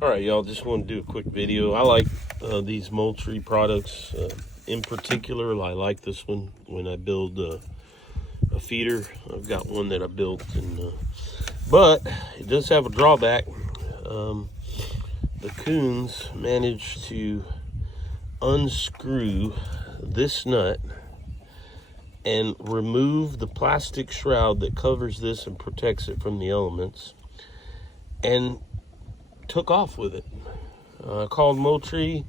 All right, y'all, just want to do a quick video. I like these Moultrie products. In particular, I like this one when I build a feeder. I've got one that I built, but it does have a drawback. The coons managed to unscrew this nut and remove the plastic shroud that covers this and protects it from the elements, and took off with it. Called Moultrie.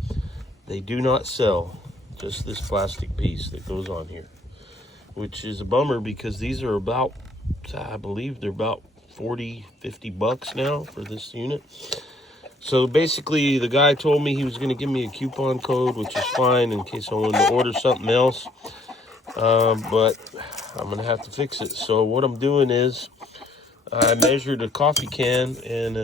They do not sell just this plastic piece that goes on here, which is a bummer because these are about, I believe they're about 40-50 bucks now for this unit. So basically the guy told me he was going to give me a coupon code, which is fine in case I wanted to order something else, but I'm going to have to fix it. So what I'm doing is I measured a coffee can and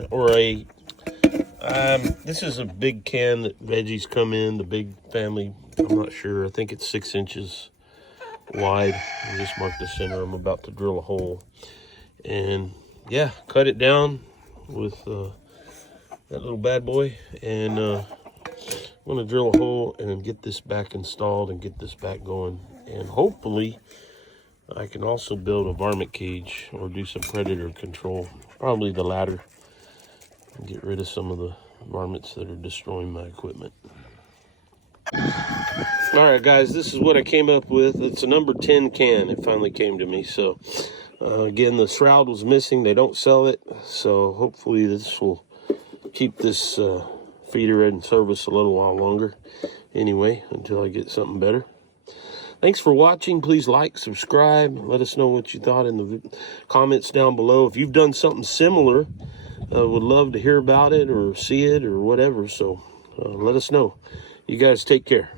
this is a big can that veggies come in, the big family. I'm not sure. I think it's 6 inches wide. I just marked the center. I'm about to drill a hole. And yeah, cut it down with that little bad boy. And I'm going to drill a hole and get this back installed and get this back going. And hopefully I can also build a varmint cage or do some predator control. Probably the latter. And get rid of some of the varmints that are destroying my equipment. All right, guys, this is what I came up with. It's a number 10 can. It finally came to me. So again, the shroud was missing. They don't sell it. So hopefully this will keep this feeder in service a little while longer. Anyway, until I get something better. Thanks for watching. Please like, subscribe. Let us know what you thought in the comments down below. If you've done something similar, would love to hear about it or see it or whatever. So let us know. You guys take care.